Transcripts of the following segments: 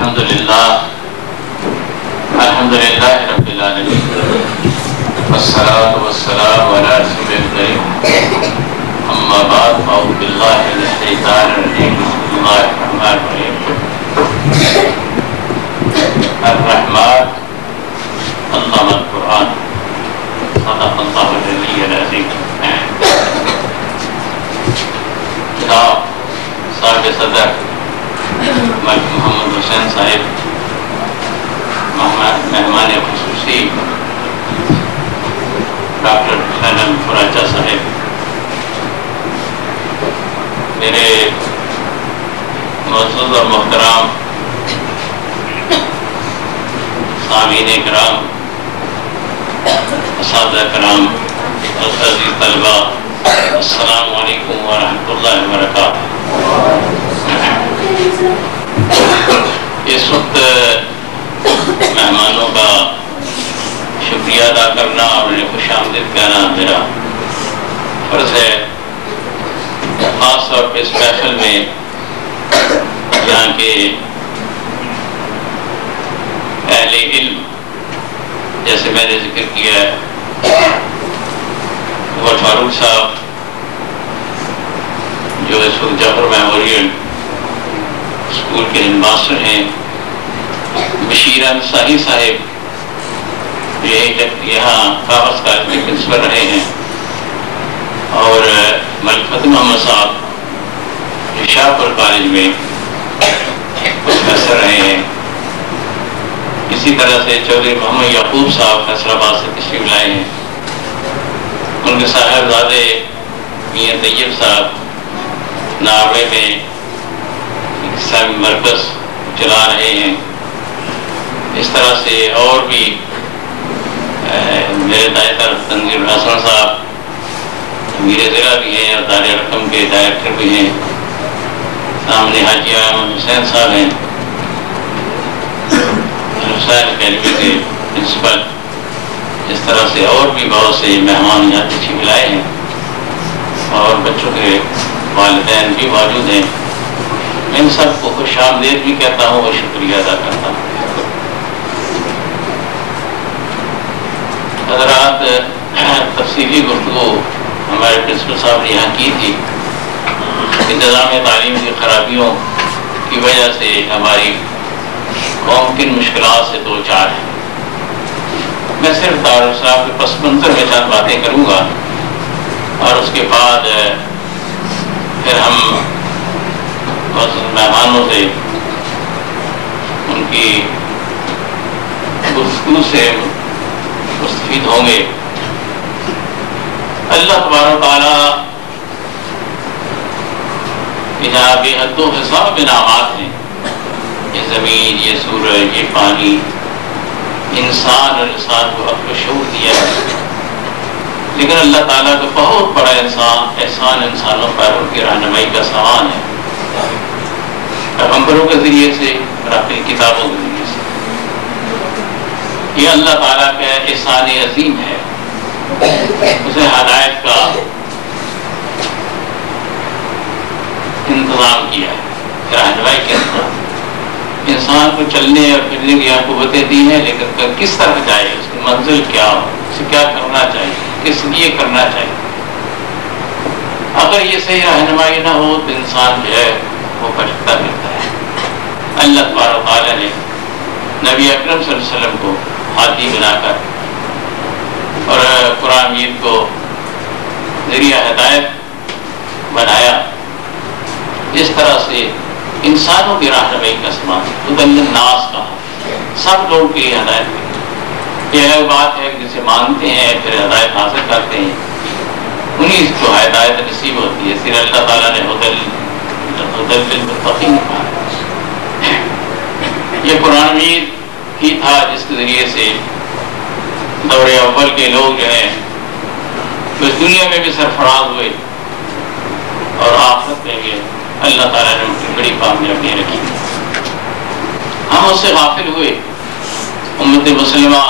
الحمد للہ رب العالمین والصلاة والسلام علی رسول الکریم اما بعد اعوذ باللہ من الشیطان الرجیم بسم اللہ الرحمن الرحیم الرحمن علم القرآن صدق اللہ العلی العظیم جناب صاحب صدر ملک محمد حسین صاحب، مہمان خصوصی ڈاکٹر حسین فراچا صاحب، میرے معزز اور محترام سامعین کرام، اساتذہ کرام، عزیز طلبہ، السلام علیکم ورحمۃ اللہ وبرکاتہ۔ اس وقت مہمانوں کا شکریہ ادا کرنا اور انہیں خوش آمدید کہنا میرا فرض ہے، خاص طور پہ اس محفل میں یہاں کے اہل علم، جیسے میں نے ذکر کیا ہے عمر فاروق صاحب جو اس وقت جعفر میموریل اسکول کے ہیڈ ماسٹر ہیں، بشیر انصاری صاحب یہاں کاغذ کالج میں پرنسپل رہے ہیں، اور ملک فتح محمد صاحب جو شاہپور کالج میں پروفیسر رہے ہیں، اسی طرح سے چودھری محمد یعقوب صاحب فیصل آباد سے تشریف لائے ہیں، ان کے صاحبزادے میاں طیب صاحب ناروے میں اسلامی مرکز چلا رہے ہیں، اس طرح سے اور بھی میرے دائیں طرف تنظیر الحسن صاحب امیر ضلع بھی ہیں اور دار رقم کے ڈائریکٹر بھی ہیں، سامنے حاجی احمد حسین صاحب ہیں حسین اکیڈمی کے پرنسپل، اس طرح سے اور بھی بہت سے مہمان یہاں تشریف لائے ہیں اور بچوں کے والدین بھی موجود ہیں۔ میں ان سب کو خوش آمدید بھی کہتا ہوں اور شکریہ ادا کرتا ہوں۔ حضرات، تفصیلی گفتگو ہمارے پرنسپل صاحب نے یہاں کی تھی، انتظام تعلیم کی خرابیوں کی وجہ سے ہماری قوم کن مشکلات سے دو چار ہیں۔ میں صرف دارالاسلام کے پس منظر میں چند باتیں کروں گا اور اس کے بعد پھر ہم مہمانوں سے ان کی گفتگو سے مستفید ہوں گے۔ اللہ تبارک و تعالیٰ یہاں بے حد و حساب انعامات ہیں، یہ زمین، یہ سورج، یہ پانی، انسان اور انسان کو عقل و شعور دیا ہے، لیکن اللہ تعالیٰ کا بہت بڑا احسان انسانوں پر ان کی رہنمائی کا سامان ہے، پیغمبروں کے ذریعے سے اور اپنی کتابوں کے ذریعے سے۔ یہ اللہ تعالیٰ کا احسان عظیم ہے، اسے ہدایت کا انتظام کیا ہے، رہنمائی کے انتظام، انسان کو چلنے اور پھرنے کی یہاں قوتیں دی ہیں، لیکن کس طرح جائے، اس کی منزل کیا ہو، اسے کیا کرنا چاہیے، کس لیے کرنا چاہیے۔ اگر یہ صحیح رہنمائی نہ ہو تو انسان جو ہے وہ بھٹکتا ملتا ہے۔ اللہ تبارک و تعالیٰ نے نبی اکرم صلی اللہ علیہ وسلم کو ہادی بنا کر اور قرآن مجید کو ذریعہ ہدایت بنایا، اس طرح سے انسانوں کی رہنمائی کا سامان ہدی للناس کا، سب لوگوں کی ہدایت کی۔ یہ الگ بات ہے کہ جسے مانتے ہیں پھر ہدایت حاصل کرتے ہیں، انہیں کو ہدایت نصیب ہوتی ہے۔ پھر اللہ تعالیٰ نے ہدی للمتقین کہا۔ یہ قرآن مجید ہی تھا جس کے ذریعے سے دور اول کے لوگ جو ہیں اس دنیا میں بھی سرفراز ہوئے اور آخرت میں بھی اللہ تعالیٰ نے ان کی بڑی کامیابیاں رکھی۔ ہم اس سے غافل ہوئے، امت مسلمہ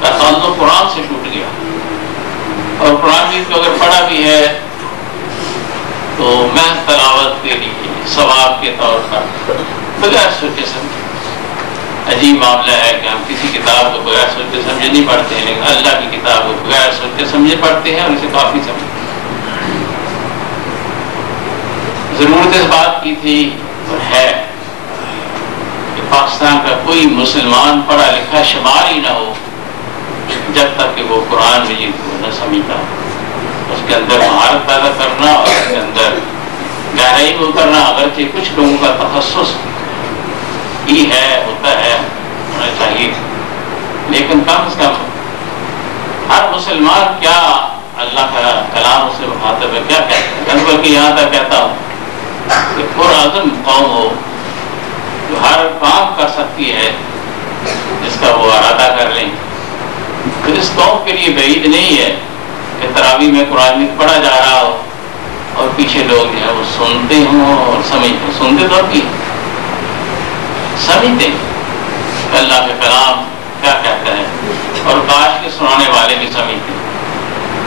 کا تعلق قرآن سے ٹوٹ گیا، اور قرآن مجید کو اگر پڑھا بھی ہے تو محض تلاوت کے لیے ثواب کے طور پر بغیر سوچے سمجھے. عجیب معاملہ ہے کہ ہم کسی کتاب کو بغیر سوچے سمجھے نہیں پڑھتے ہیں، لیکن اللہ کی کتاب کو بغیر سوچے سمجھے پڑھتے ہیں اور اسے کافی سمجھتے ہیں. ضرورت اس بات کی تھی اور ہے کہ پاکستان کا کوئی مسلمان پڑھا لکھا شمار ہی نہ ہو جب تک کہ وہ قرآن مجید کو نہ سمجھتا. اس کے اندر مہارت پیدا کرنا اور اس کے اندر گہرائی میں اترنا، اگرچہ کچھ لوگوں کا تخصص ہی ہے، ہوتا ہے، ہونا چاہیے، لیکن کم از کم ہر مسلمان کیا اللہ کا کلام اسے مخاطب ہے کیا کہتا ہے. بلکہ یہاں تک کہتا ہوں کہ پرعزم قوم ہو جو ہر کام کر سکتی ہے جس کا وہ ارادہ کر لیں، تو اس قوم کے لیے بعید نہیں ہے کہ تراویح میں قرآن میں پڑھا جا رہا ہو اور پیچھے لوگ جو ہے وہ سنتے ہوں اور سمجھتے. سنتے تو بھی سمجھتے کہ اللہ کا کلام کیا کہتا ہے، اور کاش کے سنانے والے بھی سمجھتے.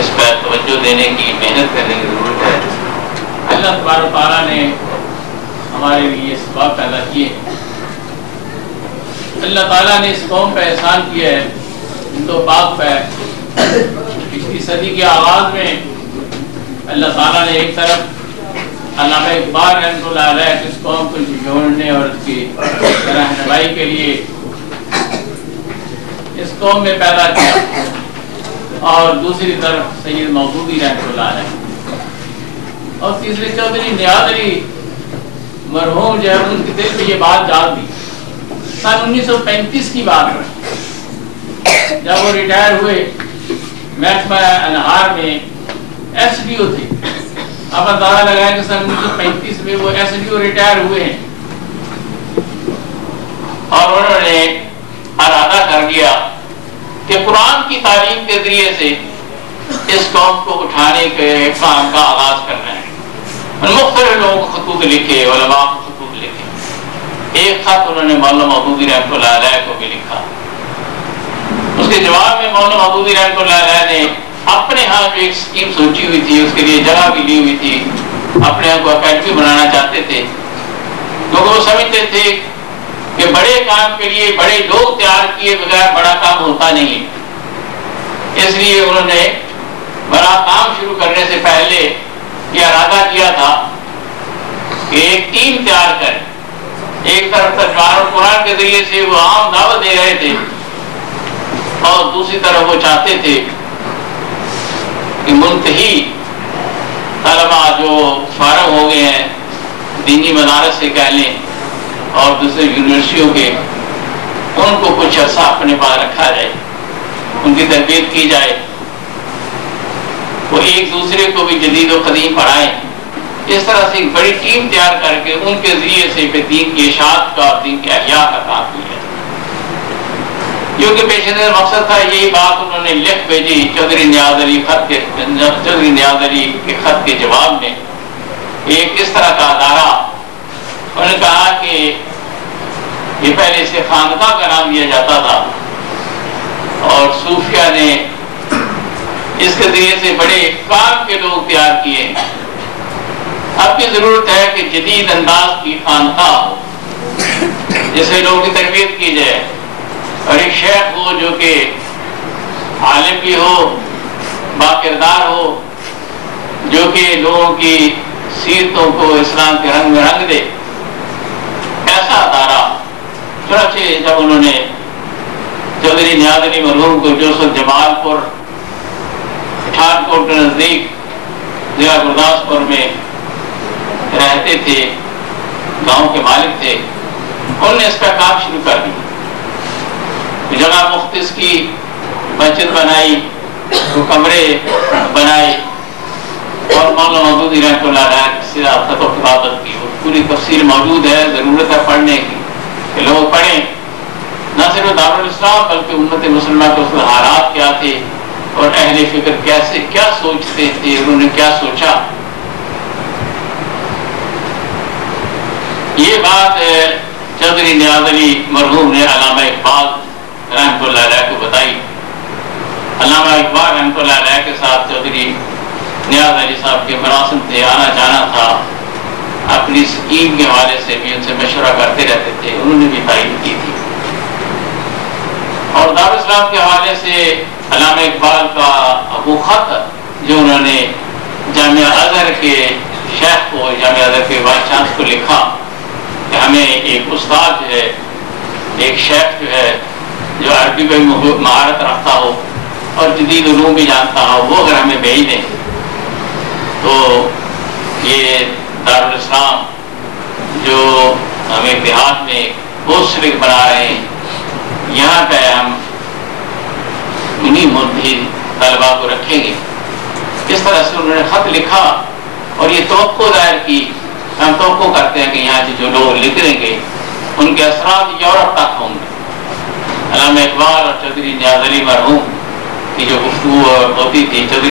اس پر توجہ دینے کی، محنت کرنے کی ضرورت ہے. اللہ تبارک و تعالیٰ نے ہمارے لیے اسباب پیدا کیے. اللہ تعالیٰ نے اس قوم پہ احسان کیا ہے ہندو پاک پہ. پچھلی صدی کے آغاز میں اللہ تعالیٰ نے ایک طرف علامہ اقبال رحمۃ اللہ علیہ اس قوم کو جوڑنے اور اس کی رہنمائی کے لیے اس قوم میں پیدا کیا، اور دوسری طرف سید مودودی رحمۃ اللہ علیہ، اور تیسرے چودھری نیاز علی مرحوم جو ہے ان کے دل میں یہ بات جاگ دی. سن 1935 کی بات ہے جب وہ ریٹائر ہوئے، محکمہ انہار میں ایس ڈی او تھے. اب اندازہ لگایا کہ سن 1935 میں وہ ایس ڈی او ریٹائر ہوئے ہیں، اور انہوں نے ارادہ کر لیا کہ قرآن کی تعلیم کے ذریعے سے اس قوم کو اٹھانے کے کام کا آغاز کرنا ہے. مختلف لوگوں کو خطوط لکھے، علماء کو خطوط لکھے. ایک خط انہوں نے مولانا مودودی رحمۃ اللہ علیہ کو بھی لکھا. اس کے جواب میں مولانا مودودی رحمۃ اللہ علیہ نے اپنے ہاں جو ایک اسکیم سوچی ہوئی تھی، اس کے لیے جگہ بھی لی ہوئی تھی، اپنے ہاں کو اکیڈمی بنانا چاہتے تھے، کیونکہ وہ سمجھتے تھے کہ بڑے کام کے لیے بڑے لوگ تیار کیے بغیر بڑا کام ہوتا نہیں. اس لیے انہوں نے بڑا کام شروع کرنے سے پہلے یہ ارادہ کیا تھا کہ ایک ٹیم تیار کریں. ایک طرف ترجمان القرآن کے ذریعے سے وہ عام دعوت دے رہے تھے، اور دوسری طرف وہ چاہتے تھے کہ منتہی طلباء جو فارغ ہو گئے ہیں دینی مدارس سے کہہ لیں اور دوسرے یونیورسٹیوں کے، ان کو کچھ عرصہ اپنے پاس رکھا جائے، ان کی تربیت کی جائے، وہ ایک دوسرے کو بھی جدید و قدیم پڑھائیں. اس طرح سے ایک بڑی ٹیم تیار کر کے ان کے ذریعے سے دین کی اشاعت کا اور دین کے احیاء کا کام کیا. کیونکہ پیش نظر مقصد تھا. یہی بات انہوں نے لکھ بھیجی چودھری نیاز علی کے خط کے جواب میں. ایک اس طرح کا ادارہ، انہوں نے کہا کہ یہ پہلے سے خانقاہ کا نام دیا جاتا تھا، اور صوفیہ نے اس کے ذریعے سے بڑے کام کے لوگ تیار کیے. اب کی ضرورت ہے کہ جدید انداز کی خانقاہ ہو جس سے لوگوں کی تربیت کی جائے، اور ایک شیخ ہو جو کہ عالم بھی ہو، باکردار ہو، جو کہ لوگوں کی سیرتوں کو اسلام کے رنگ میں رنگ دے. ایسا ادارہ. چنانچہ جب انہوں نے چودھری نیاز علی مرحوم کو جو سو جمال پور پٹھانکوٹ کے نزدیک ضلع گرداسپور میں رہتے تھے، گاؤں کے مالک تھے، انہوں نے اس کا کام شروع کر دیا. جگہ مختص کی، مسجد بنائی، کمرے بنائے، اور مولانا مودودی رحمۃ اللہ علیہ سے رابطہ و خطابت کی. وہ پوری تفصیل موجود ہے، ضرورت ہے پڑھنے کی کہ لوگ پڑھیں. نہ صرف دارالاسلام بلکہ امت مسلمہ کے اس حالات کیا تھے اور اہل فکر کیسے کیا سوچتے تھے، انہوں نے کیا سوچا. یہ بات چودھری نیاز علی مرحوم نے علامہ اقبال رحمۃ اللہ علیہ کو بتائی. علامہ اقبال رحمۃ اللہ علیہ کے ساتھ چودھری نیاز علی صاحب کے مراسم تھے، آنا جانا تھا. اپنی اسکیم کے حوالے سے بھی ان سے مشورہ کرتے رہتے تھے، انہوں نے بھی تائید کی تھی۔ اور دارالاسلام کے حوالے سے علامہ اقبال کا ابو خط جو انہوں نے جامعہ ازہر کے شیخ کو، جامعہ ازہر کے وائس چانسلر کو لکھا کہ ہمیں ایک استاد جو ہے، ایک شیخ جو ہے جو عربی میں مہارت رکھتا ہو اور جدید علوم بھی جانتا ہو، وہ اگر ہمیں بھیج دیں تو یہ دارالاسلام جو ہمیں دیہات میں بہت سے بنا رہے ہیں، یہاں پہ ہم انہی منتھی طلباء کو رکھیں گے۔ اس طرح سے انہوں نے خط لکھا اور یہ توقع ظاہر کی، ہم توقع کرتے ہیں کہ یہاں سے جو لوگ لکھیں گے ان کے اثرات یورپ تک ہوں گے۔ علامہ اقبال اور چودھری نیاز علی مرحوم کی جو گفتگو ہوتی تھی، چودھری